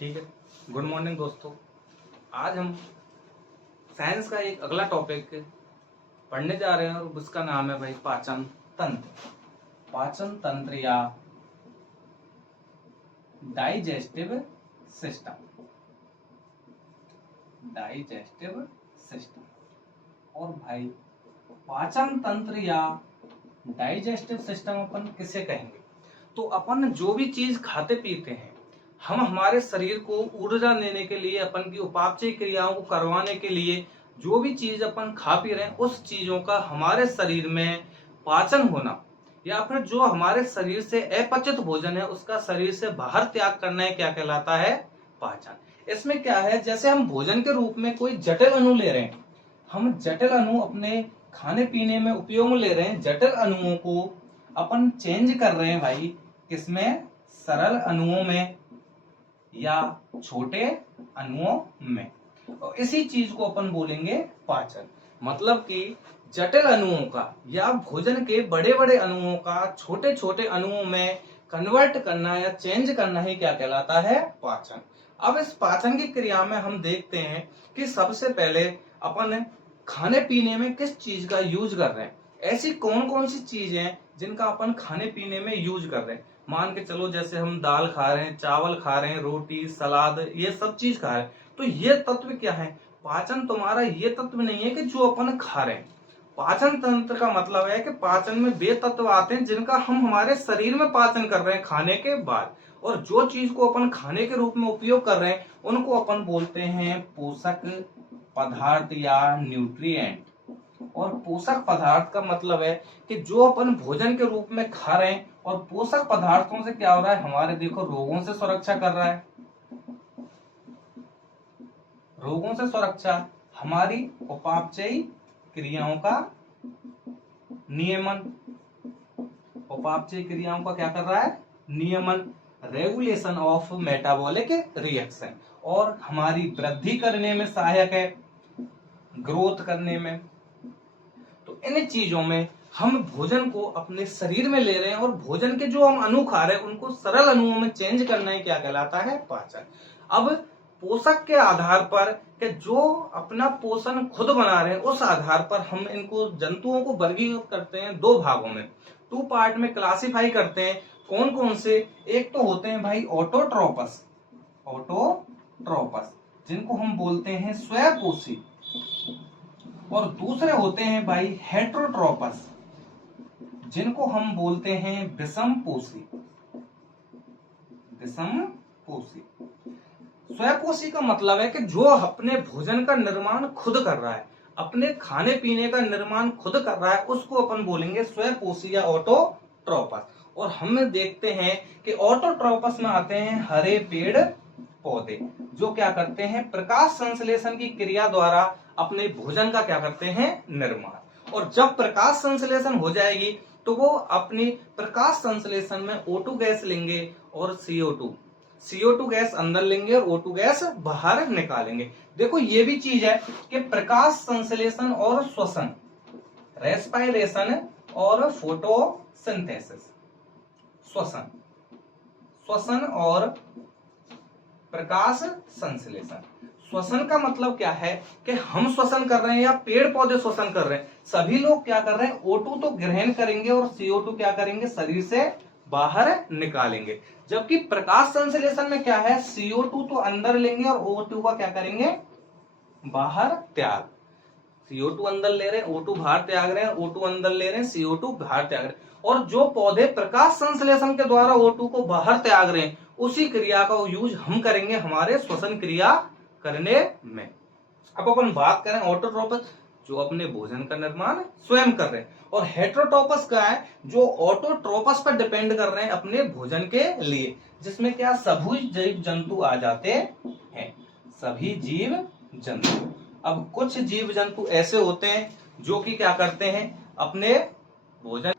ठीक है। Good morning दोस्तों। आज हम साइंस का एक अगला टॉपिक पढ़ने जा रहे हैं और उसका नाम है भाई पाचन तंत्र। पाचन तंत्र या डाइजेस्टिव सिस्टम। Digestive system. और भाई पाचन तंत्र या डाइजेस्टिव सिस्टम अपन किसे कहेंगे? तो अपन जो भी चीज खाते पीते हैं, हम हमारे शरीर को ऊर्जा देने के लिए, अपन की उपापचय क्रियाओं को करवाने के लिए जो भी चीज अपन खा पी रहे हैं, उस चीजों का हमारे शरीर में पाचन होना या फिर जो हमारे शरीर से अपचित भोजन है उसका शरीर से बाहर त्याग करना है, क्या कहलाता है? पाचन। इसमें क्या है, जैसे हम भोजन के रूप में कोई जटिल अणु ले रहे हैं, हम जटिल अणु अपने खाने पीने में उपयोग में ले रहे हैं, जटिल अणुओं को अपन चेंज कर रहे हैं भाई किसमें? सरल अणुओं में या छोटे अणुओं में। और इसी चीज को अपन बोलेंगे पाचन। मतलब कि जटिल अणुओं का या भोजन के बड़े बड़े अणुओं का छोटे छोटे अणुओं में कन्वर्ट करना या चेंज करना ही क्या कहलाता है? पाचन। अब इस पाचन की क्रिया में हम देखते हैं कि सबसे पहले अपन खाने पीने में किस चीज का यूज कर रहे हैं। ऐसी कौन कौन सी चीजें जिनका अपन खाने पीने में यूज कर रहे हैं। मान के चलो जैसे हम दाल खा रहे हैं, चावल खा रहे हैं, रोटी, सलाद, ये सब चीज खा रहे हैं, तो ये तत्व क्या है? पाचन तुम्हारा ये तत्व नहीं है कि जो अपन खा रहे हैं। पाचन तंत्र का मतलब है कि पाचन में वे तत्व आते हैं जिनका हम हमारे शरीर में पाचन कर रहे हैं खाने के बाद, और जो चीज को अपन खाने के रूप में उपयोग कर रहे हैं उनको अपन बोलते हैं पोषक पदार्थ या न्यूट्रिएंट। और पोषक पदार्थ का मतलब है कि जो अपन भोजन के रूप में खा रहे हैं, और पोषक पदार्थों से क्या हो रहा है? हमारे देखो रोगों से सुरक्षा कर रहा है, रोगों से सुरक्षा, हमारी उपापचयी क्रियाओं का नियमन, उपापचयी क्रियाओं का क्या कर रहा है? नियमन, रेगुलेशन ऑफ मेटाबॉलिक रिएक्शन, और हमारी वृद्धि करने में सहायक है, ग्रोथ करने में। तो इन चीजों में हम भोजन को अपने शरीर में ले रहे हैं, और भोजन के जो हम अणु खा रहे हैं उनको सरल अणुओं में चेंज करना ही क्या कहलाता है? पाचन। अब पोषक के आधार पर कि जो अपना पोषण खुद बना रहे हैं, उस आधार पर हम इनको जंतुओं को वर्गीकृत करते हैं दो भागों में, टू पार्ट में क्लासिफाई करते हैं। कौन कौन से? एक तो होते हैं भाई ऑटोट्रोपस, ऑटोट्रोपस जिनको हम बोलते हैं स्वयंपोषी, और दूसरे होते हैं भाई हेट्रोट्रोपस जिनको हम बोलते हैं विषमपोषी। विषमपोषी। स्वयंपोषी का मतलब है कि जो अपने भोजन का निर्माण खुद कर रहा है, अपने खाने पीने का निर्माण खुद कर रहा है, उसको अपन बोलेंगे स्वयंपोषी या ऑटोट्रोपस। और हम देखते हैं कि ऑटोट्रोपस में आते हैं हरे पेड़ पौधे, जो क्या करते हैं? प्रकाश संश्लेषण की क्रिया द्वारा अपने भोजन का क्या करते हैं? निर्माण। और जब प्रकाश संश्लेषण हो जाएगी तो वो अपनी प्रकाश संश्लेषण में O2 गैस लेंगे और CO2 गैस अंदर लेंगे और O2 गैस बाहर निकालेंगे। देखो ये भी चीज है कि प्रकाश संश्लेषण और श्वसन, रेस्पायरेशन और फोटोसिंथेसिस, श्वसन और प्रकाश संश्लेषण। श्वसन का मतलब क्या है कि हम श्वसन कर रहे हैं या पेड़ पौधे श्वसन कर रहे हैं। सभी लोग क्या कर रहे हैं? O2 तो ग्रहण करेंगे और CO2 क्या करेंगे? शरीर से बाहर निकालेंगे। जबकि प्रकाश संश्लेषण में क्या है? CO2 तो अंदर लेंगे और O2 का क्या करेंगे? बाहर त्याग। CO2 अंदर ले रहे हैं, O2 बाहर त्याग रहे हैं, O2 अंदर ले रहे हैं, CO2 बाहर त्याग रहे हैं। और जो पौधे प्रकाश संश्लेषण के द्वारा O2 को बाहर त्याग रहे हैं, उसी क्रिया का यूज हम करेंगे हमारे श्वसन क्रिया करने में। अब अपन बात करें ऑटोट्रोपस, जो अपने भोजन का निर्माण स्वयं कर रहे हैं, और हेट्रोट्रोपस का है जो ऑटोट्रोपस पर डिपेंड कर रहे हैं अपने भोजन के लिए, जिसमें क्या सभी जीव जंतु आ जाते हैं, सभी जीव जंतु। अब कुछ जीव जंतु ऐसे होते हैं जो कि क्या करते हैं? अपने भोजन,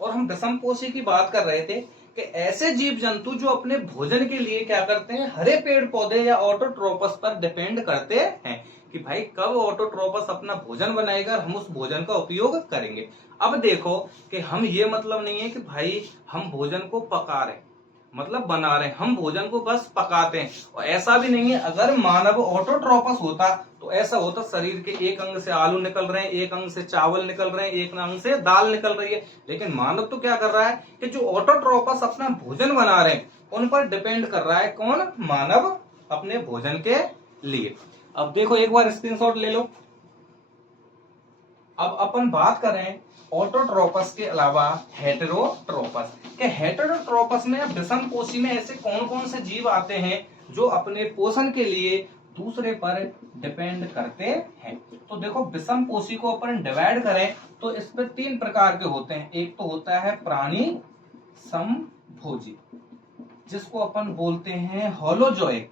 और हम विषमपोषी की बात कर रहे थे कि ऐसे जीव जंतु जो अपने भोजन के लिए क्या करते हैं? हरे पेड़ पौधे या ऑटोट्रोपस पर डिपेंड करते हैं कि भाई कब ऑटोट्रोपस अपना भोजन बनाएगा और हम उस भोजन का उपयोग करेंगे। अब देखो कि हम ये मतलब नहीं है कि भाई हम भोजन को पका रहे हैं, मतलब बना रहे हैं, हम भोजन को बस पकाते हैं। और ऐसा भी नहीं है, अगर मानव ऑटोट्रोपस होता तो ऐसा होता शरीर के एक अंग से आलू निकल रहे हैं, एक अंग से चावल निकल रहे हैं, एक अंग से दाल निकल रही है। लेकिन मानव तो क्या कर रहा है कि जो ऑटोट्रोपस अपना भोजन बना रहे हैं उन पर डिपेंड कर रहा है। कौन? मानव अपने भोजन के लिए। अब देखो एक बार स्क्रीनशॉट ले लो। अब अपन बात करें ऑटोट्रोपस के अलावा हेटेरोट्रोपस के। हेटेरोट्रोपस में विषमपोषी में ऐसे कौन कौन से जीव आते हैं जो अपने पोषण के लिए दूसरे पर डिपेंड करते हैं। तो देखो विषमपोषी को अपन डिवाइड करें तो इस पर 3 प्रकार के होते हैं। एक तो होता है प्राणी समभोजी, जिसको अपन बोलते हैं होलोजोइक।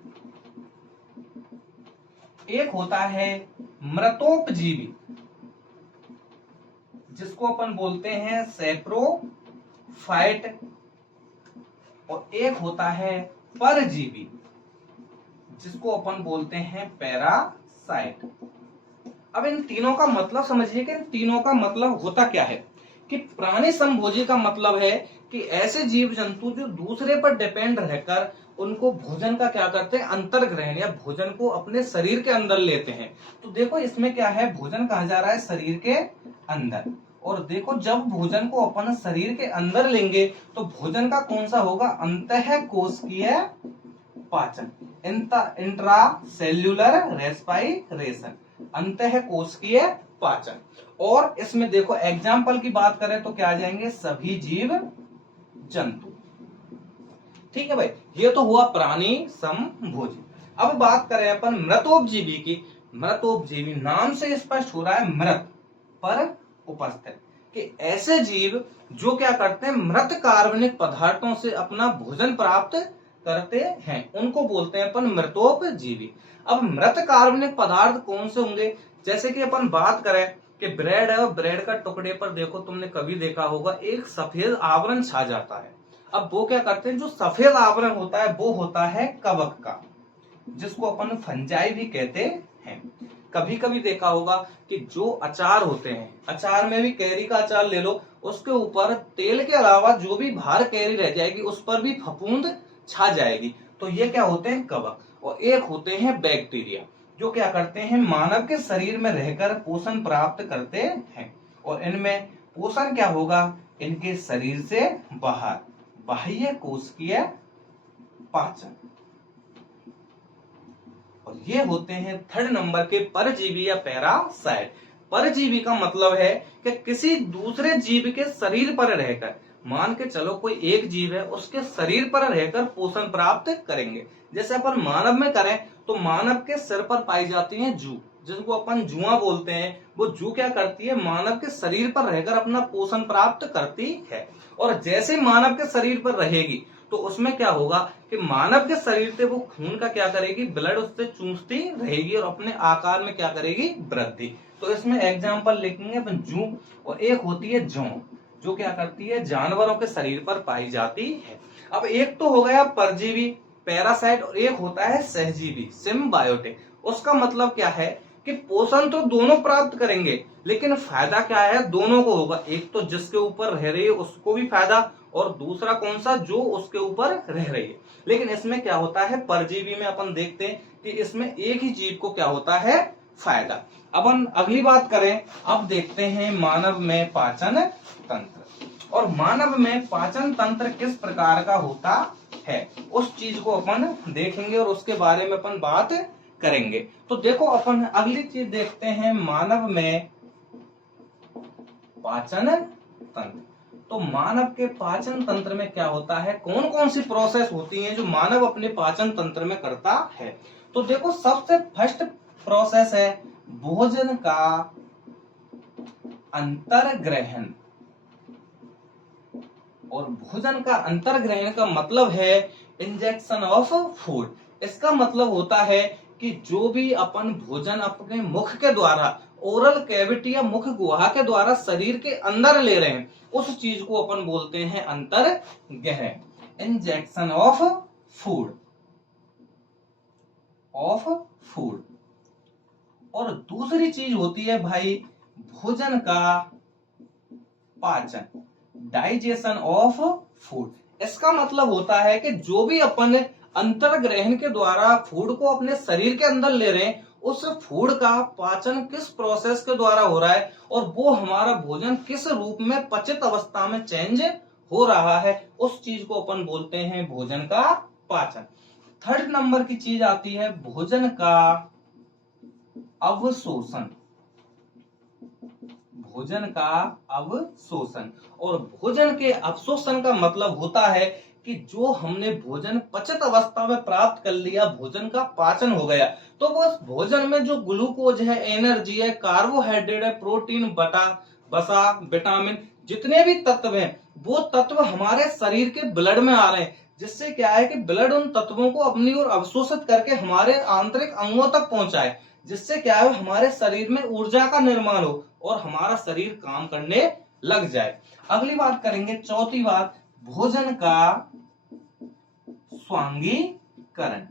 एक होता है मृतोपजीवी, जिसको अपन बोलते हैं सैप्रोफाइट। और एक होता है परजीवी, जिसको अपन बोलते हैं पैरासाइट। अब इन तीनों का मतलब समझिए कि इन तीनों का मतलब होता क्या है। कि प्राणी समभोजी का मतलब है कि ऐसे जीव जंतु जो दूसरे पर डिपेंड रहकर उनको भोजन का क्या करते हैं, अंतर्ग्रहण या भोजन को अपने शरीर के अंदर लेते हैं। तो देखो इसमें क्या है, भोजन कहा जा रहा है शरीर के अंदर। और देखो जब भोजन को अपन शरीर के अंदर लेंगे तो भोजन का कौन सा होगा, अंतःकोशिकीय पाचन, इंट्रा सेल्यूलर रेस्पाइरेशन, अंतःकोशिकीय पाचन। और इसमें देखो एग्जाम्पल की बात करें तो क्या आ जाएंगे, सभी जीव जंतु। ठीक है भाई, ये तो हुआ प्राणी समभोजी। अब बात करें अपन मृतोपजीवी की। मृतोपजीवी नाम से स्पष्ट हो रहा है मृत पर उपस्थित, कि ऐसे जीव जो क्या करते हैं, मृत कार्बनिक पदार्थों से अपना भोजन प्राप्त करते हैं, उनको बोलते हैं अपन मृतोपजीवी। अब मृत कार्बनिक पदार्थ कौन से होंगे, जैसे कि अपन बात करें कि ब्रेड है, ब्रेड का टुकड़े पर देखो तुमने कभी देखा होगा एक सफेद आवरण छा जाता है। अब वो क्या करते हैं, जो सफेद आवरण होता है वो होता है कवक का, जिसको अपन फंजाई भी कहते हैं। कभी कभी देखा होगा कि जो अचार होते हैं, अचार में भी कैरी का अचार ले लो, उसके ऊपर तेल के अलावा जो भी बाहर कैरी रह जाएगी उस पर भी फफूंद छा जाएगी। तो ये क्या होते हैं, कवक। और एक होते हैं बैक्टीरिया, जो क्या करते हैं, मानव के शरीर में रहकर पोषण प्राप्त करते हैं। और इनमें पोषण क्या होगा, इनके शरीर से बाहर, बाह्य कोशिकीय पाचन। और ये होते हैं 3rd नंबर के परजीवी या पैरासाइट। परजीवी का मतलब है कि किसी दूसरे जीव के शरीर पर रहकर, मान के चलो कोई एक जीव है उसके शरीर पर रहकर पोषण प्राप्त करेंगे। जैसे अपन मानव में करें तो मानव के सिर पर पाई जाती है जू, जिसको अपन जुआ बोलते हैं। वो जू क्या करती है, मानव के शरीर पर रहकर अपना पोषण प्राप्त करती है। और जैसे मानव के शरीर पर रहेगी तो उसमें क्या होगा कि मानव के शरीर से वो खून का क्या करेगी, ब्लड उससे चूसती रहेगी और अपने आकार में क्या करेगी, वृद्धि। तो इसमें एग्जाम्पल लिखेंगे अपन जू। और एक होती है जौ, जो क्या करती है, जानवरों के शरीर पर पाई जाती है। अब एक तो हो गया परजीवी पैरासाइट, और एक होता है सहजीवी सिम्बायोटिक। उसका मतलब क्या है कि पोषण तो दोनों प्राप्त करेंगे, लेकिन फायदा क्या है, दोनों को होगा। एक तो जिसके ऊपर रह रही है उसको भी फायदा, और दूसरा कौन सा, जो उसके ऊपर रह रही है। लेकिन इसमें क्या होता है, परजीवी में अपन देखते हैं कि इसमें एक ही जीव को क्या होता है, फायदा। अब हम अगली बात करें, अब देखते हैं मानव में पाचन तंत्र। और मानव में पाचन तंत्र किस प्रकार का होता है, उस चीज को अपन देखेंगे और उसके बारे में अपन बात करेंगे। तो देखो अपन अगली चीज देखते हैं, मानव में पाचन तंत्र। तो मानव के पाचन तंत्र में क्या होता है, कौन कौन सी प्रोसेस होती हैं जो मानव अपने पाचन तंत्र में करता है। तो देखो सबसे फर्स्ट प्रोसेस है भोजन का अंतर्ग्रहण। और भोजन का अंतर्ग्रहण का मतलब है इंजेक्शन ऑफ फूड। इसका मतलब होता है कि जो भी अपन भोजन अपने मुख के द्वारा, ओरल कैविटी या मुख गुहा के द्वारा शरीर के अंदर ले रहे हैं, उस चीज को अपन बोलते हैं अंतर्ग्रहण, इंजेक्शन ऑफ फूड। और दूसरी चीज होती है भाई भोजन का पाचन, डाइजेशन ऑफ फूड। इसका मतलब होता है कि जो भी अपन अंतर्ग्रहण के द्वारा फूड को अपने शरीर के अंदर ले रहे हैं, उस फूड का पाचन किस प्रोसेस के द्वारा हो रहा है और वो हमारा भोजन किस रूप में पचित अवस्था में चेंज हो रहा है, उस चीज को अपन बोलते हैं भोजन का पाचन। थर्ड नंबर की चीज आती है भोजन का अवशोषण। भोजन का अवशोषण, और भोजन के अवशोषण का मतलब होता है कि जो हमने भोजन पचित अवस्था में प्राप्त कर लिया, भोजन का पाचन हो गया, तो वो भोजन में जो ग्लूकोज है, एनर्जी है, कार्बोहाइड्रेट है, प्रोटीन, वसा, विटामिन, जितने भी तत्व हैं, वो तत्व हमारे शरीर के ब्लड में आ रहे हैं, जिससे क्या है कि ब्लड उन तत्वों को अपनी ओर अवशोषित करके हमारे आंतरिक अंगों तक पहुंचाए, जिससे क्या है हमारे शरीर में ऊर्जा का निर्माण हो और हमारा शरीर काम करने लग जाए। अगली बात करेंगे, चौथी बात, भोजन का स्वांगीकरण।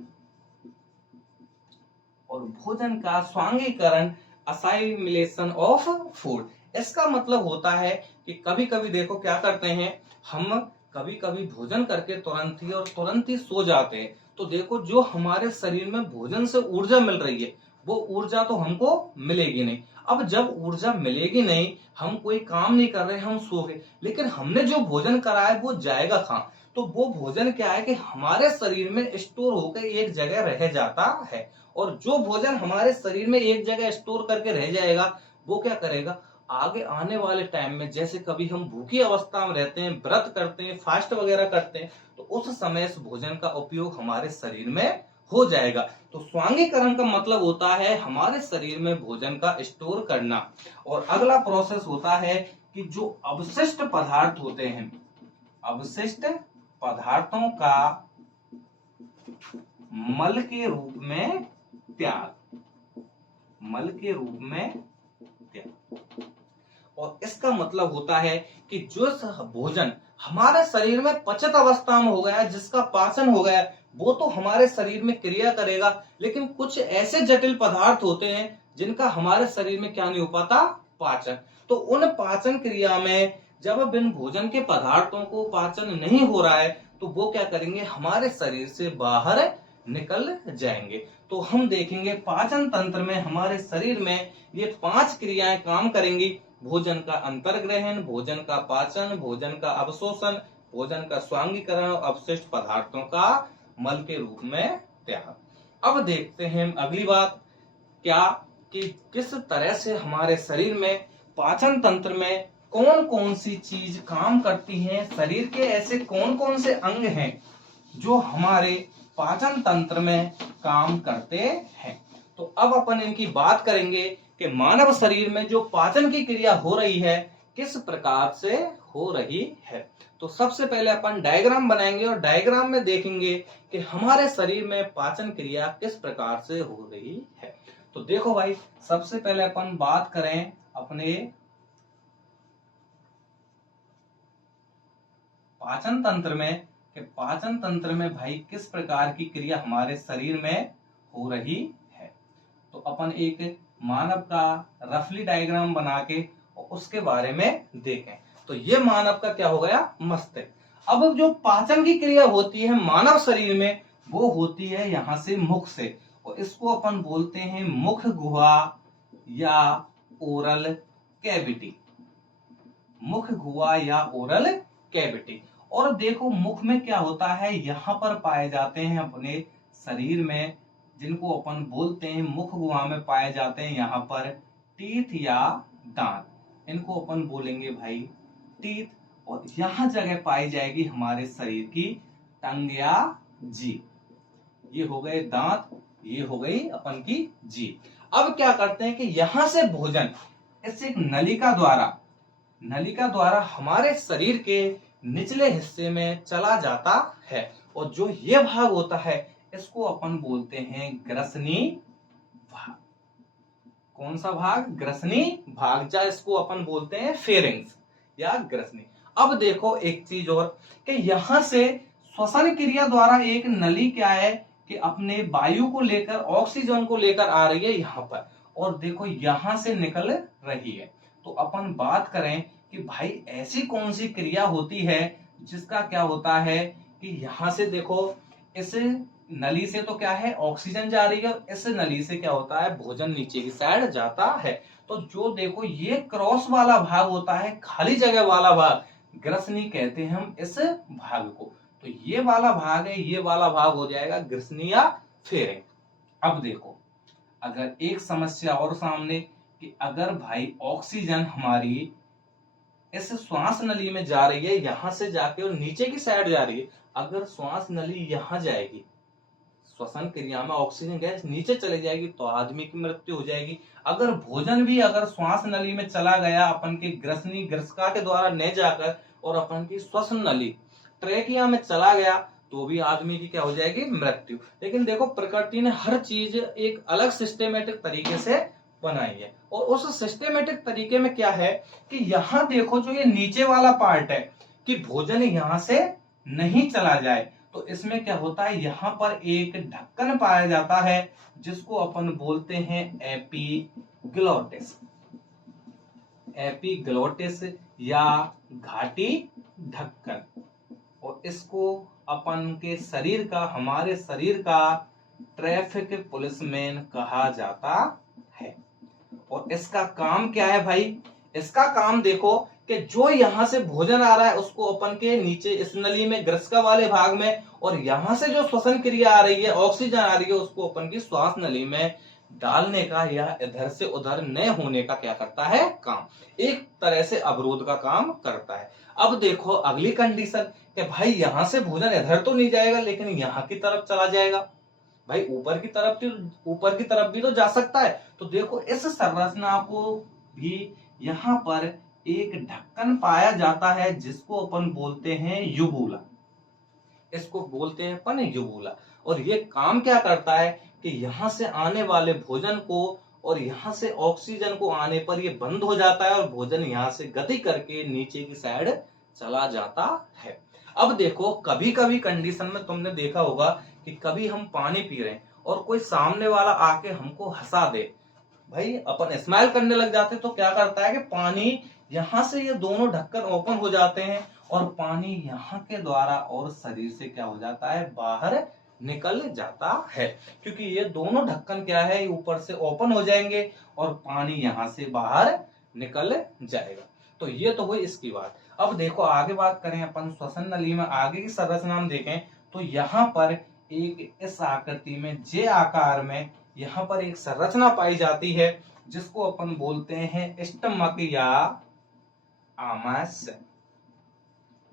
और भोजन का स्वांगीकरण, असाइमिलेशन ऑफ फूड। इसका मतलब होता है कि कभी कभी देखो क्या करते हैं हम, कभी कभी भोजन करके तुरंत ही सो जाते हैं, तो देखो जो हमारे शरीर में भोजन से ऊर्जा मिल रही है, वो ऊर्जा तो हमको मिलेगी नहीं। अब जब ऊर्जा मिलेगी नहीं, हम कोई काम नहीं कर रहे, हम सो गए, लेकिन हमने जो भोजन करा है वो जाएगा कहाँ? तो वो भोजन क्या है कि हमारे शरीर में स्टोर होकर एक जगह रह जाता है, और जो भोजन हमारे शरीर में एक जगह स्टोर करके रह जाएगा, वो क्या करेगा, आगे आने वाले टाइम में, जैसे कभी हम भूखी अवस्था में रहते हैं, व्रत करते हैं, फास्ट वगैरह करते हैं, तो उस समय इस भोजन का उपयोग हमारे शरीर में हो जाएगा। तो स्वांगीकरण का मतलब होता है हमारे शरीर में भोजन का स्टोर करना। और अगला प्रोसेस होता है कि जो अवशिष्ट पदार्थ होते हैं, अवशिष्ट पदार्थों का मल के रूप में त्याग, मल के रूप में त्याग। और इसका मतलब होता है कि जो भोजन हमारे शरीर में पचित अवस्था में हो गया, जिसका पाचन हो गया, वो तो हमारे शरीर में क्रिया करेगा, लेकिन कुछ ऐसे जटिल पदार्थ होते हैं जिनका हमारे शरीर में क्या नहीं हो पाता, पाचन। तो उन पाचन क्रिया में जब इन भोजन के पदार्थों को पाचन नहीं हो रहा है, तो वो क्या करेंगे, हमारे शरीर से बाहर निकल जाएंगे। तो हम देखेंगे पाचन तंत्र में हमारे शरीर में ये 5 क्रियाएं काम करेंगी: भोजन का अंतर्ग्रहण, भोजन का पाचन, भोजन का अवशोषण, भोजन का स्वांगीकरण और अवशिष्ट पदार्थों का मल के रूप में त्याग। अब देखते हैं अगली बात, क्या कि किस तरह से हमारे शरीर में पाचन तंत्र में कौन कौन सी चीज काम करती हैं, शरीर के ऐसे कौन कौन से अंग हैं जो हमारे पाचन तंत्र में काम करते हैं। तो अब अपन इनकी बात करेंगे कि मानव शरीर में जो पाचन की क्रिया हो रही है किस प्रकार से हो रही है। तो सबसे पहले अपन डायग्राम बनाएंगे और डायग्राम में देखेंगे कि हमारे शरीर में पाचन क्रिया किस प्रकार से हो रही है। तो देखो भाई, सबसे पहले अपन बात करें अपने पाचन तंत्र में, कि पाचन तंत्र में भाई किस प्रकार की क्रिया हमारे शरीर में हो रही है। तो अपन एक मानव का रफली डायग्राम बना के उसके बारे में देखें। तो ये मानव का क्या हो गया, मस्तिष्क। अब जो पाचन की क्रिया होती है मानव शरीर में, वो होती है यहां से मुख से, और इसको अपन बोलते हैं मुख गुहा या ओरल कैविटी, मुख गुहा या ओरल कैविटी। और देखो मुख में क्या होता है, यहाँ पर पाए जाते हैं अपने शरीर में, जिनको अपन बोलते हैं मुख गुहा में पाए जाते हैं यहाँ पर टीथ या दांत, इनको अपन बोलेंगे भाई टीथ। और यहाँ जगह पाई जाएगी हमारे शरीर की टंग या जीभ। ये हो गए दांत, ये हो गई अपन की जीभ। अब क्या करते हैं कि यहां से भोजन इस एक नलिका द्वारा हमारे शरीर के निचले हिस्से में चला जाता है, और जो ये भाग होता है इसको अपन बोलते हैं ग्रसनी भाग। कौन सा भाग, ग्रसनी भाग, या इसको अपन बोलते हैं फेरिंग्स या ग्रसनी। अब देखो एक चीज और, कि यहां से श्वसन क्रिया द्वारा एक नली क्या है कि अपने वायु को लेकर, ऑक्सीजन को लेकर आ रही है यहाँ पर, और देखो यहां से निकल रही है। तो अपन बात करें कि भाई ऐसी कौन सी क्रिया होती है जिसका क्या होता है कि यहां से देखो, इस नली से तो क्या है, ऑक्सीजन जा रही है, और इस नली से क्या होता है, भोजन नीचे की साइड जाता है। तो जो देखो ये क्रॉस वाला भाग होता है, खाली जगह वाला भाग, ग्रसनी कहते हैं हम इस भाग को। तो ये वाला भाग है, ये वाला भाग हो जाएगा ग्रसनी या फेरिंग। अब देखो, अगर एक समस्या और सामने, कि अगर भाई ऑक्सीजन हमारी इस श्वास नली में जा रही है, यहां से जाके और नीचे की साइड जा रही है, अगर श्वास नली यहां जाएगी, श्वसन क्रिया में ऑक्सीजन गैस नीचे चली जाएगी तो आदमी की मृत्यु हो जाएगी। अगर भोजन भी अगर श्वास नली में चला गया अपन के ग्रसनी ग्रसिका के द्वारा नहीं जाकर और अपन की श्वसन नली ट्रेकिया में चला गया तो भी आदमी की क्या हो जाएगी, मृत्यु। लेकिन देखो प्रकृति ने हर चीज एक अलग सिस्टेमेटिक तरीके से बनाई है, और उस सिस्टेमेटिक तरीके में क्या है कि यहाँ देखो जो ये नीचे वाला पार्ट है, कि भोजन यहाँ से नहीं चला जाए, तो इसमें क्या होता है, यहाँ पर एक ढक्कन पाया जाता है जिसको अपन बोलते हैं एपिग्लोटिस। एपिग्लोटिस या घाटी ढक्कन, और इसको अपन के शरीर का, हमारे शरीर का ट्रैफिक पुलिसमैन कहा जाता है। और इसका काम क्या है भाई, इसका काम देखो कि जो यहां से भोजन आ रहा है उसको अपन के नीचे इस नली में ग्रसिका वाले भाग में, और यहां से जो श्वसन क्रिया आ रही है, ऑक्सीजन आ रही है, उसको अपन की श्वास नली में डालने का या इधर से उधर न होने का क्या करता है, काम, एक तरह से अवरोध का काम करता है। अब देखो अगली कंडीशन कि भाई यहां से भोजन इधर तो नहीं जाएगा लेकिन यहां की तरफ चला जाएगा, भाई ऊपर की तरफ भी तो जा सकता है। तो देखो इस संरचना को भी यहाँ पर एक ढक्कन पाया जाता है जिसको अपन बोलते हैं युबुला, इसको बोलते हैं अपन युबुला। और ये काम क्या करता है कि यहाँ से आने वाले भोजन को और यहाँ से ऑक्सीजन को आने पर ये बंद हो जाता है और भोजन यहाँ से गति करके नीचे की साइड चला जाता है। अब देखो कभी कभी कंडीशन में तुमने देखा होगा कि कभी हम पानी पी रहे हैं और कोई सामने वाला आके हमको हंसा दे, भाई अपन स्माइल करने लग जाते, तो क्या करता है कि पानी यहाँ से ये दोनों ढक्कन ओपन हो जाते हैं और पानी यहाँ के द्वारा और शरीर से क्या हो जाता है, बाहर निकल जाता है, क्योंकि ये दोनों ढक्कन क्या है, ऊपर से ओपन हो जाएंगे और पानी यहाँ से बाहर निकल जाएगा। तो ये तो हुई इसकी बात। अब देखो आगे बात करें अपन श्वसन नली में आगे की संरचना हम देखें तो यहाँ पर एक इस आकृति में जे आकार में यहाँ पर एक संरचना पाई जाती है जिसको अपन बोलते हैं स्टमक या आमाशय।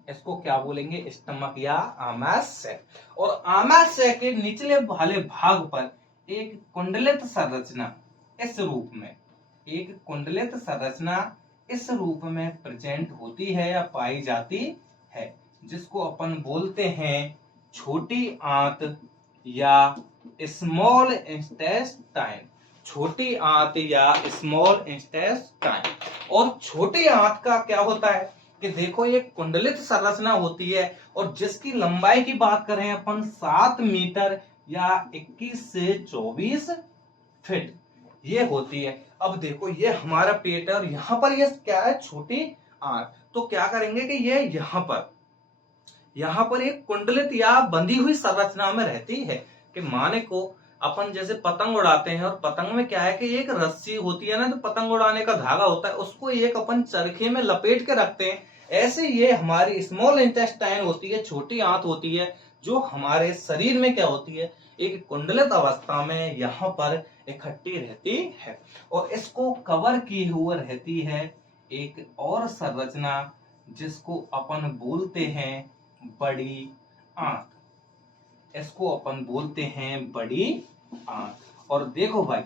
इसको क्या बोलेंगे, स्टमक या आमाशय। और आमाशय के निचले वाले भाग पर एक कुंडलित संरचना इस रूप में, एक कुंडलित संरचना इस रूप में प्रेजेंट होती है या पाई जाती है, जिसको अपन बोलते हैं छोटी आंत या स्मॉल इंटेस्टाइन। छोटी आंत या स्मॉल इंटेस्टाइन। और छोटी आंत का क्या होता है कि देखो ये कुंडलित संरचना होती है और जिसकी लंबाई की बात करें अपन 7 मीटर या 21 से 24 फीट ये होती है। अब देखो ये हमारा पेट है और यहाँ पर ये क्या है, छोटी आंत। तो क्या करेंगे कि ये यहाँ पर एक कुंडलित या बंधी हुई संरचना में रहती है, कि माने को अपन जैसे पतंग उड़ाते हैं और पतंग में क्या है कि एक रस्सी होती है ना, तो पतंग उड़ाने का धागा होता है, उसको एक अपन चरखे में लपेट के रखते हैं। ऐसे ये हमारी स्मॉल इंटेस्टाइन होती है, छोटी आंत होती है, जो हमारे शरीर में क्या होती है, एक कुंडलित अवस्था में यहाँ पर इकट्ठी रहती है और इसको कवर किए हुए रहती है एक और संरचना जिसको अपन बोलते हैं बड़ी आंत। इसको अपन बोलते हैं बड़ी आंत। और देखो भाई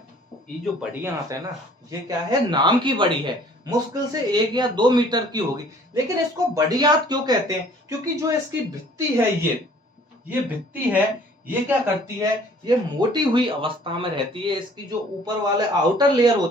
ये जो बड़ी आंत है ना, ये क्या है, नाम की बड़ी है, मुश्किल से 1 या 2 मीटर की होगी, लेकिन इसको बड़ी आंत क्यों कहते हैं, क्योंकि जो इसकी भित्ति है, ये भित्ति है, ये क्या करती है, ये मोटी हुई अवस्था में रहती है। इसकी जो ऊपर वाले आउटर लेयर होती है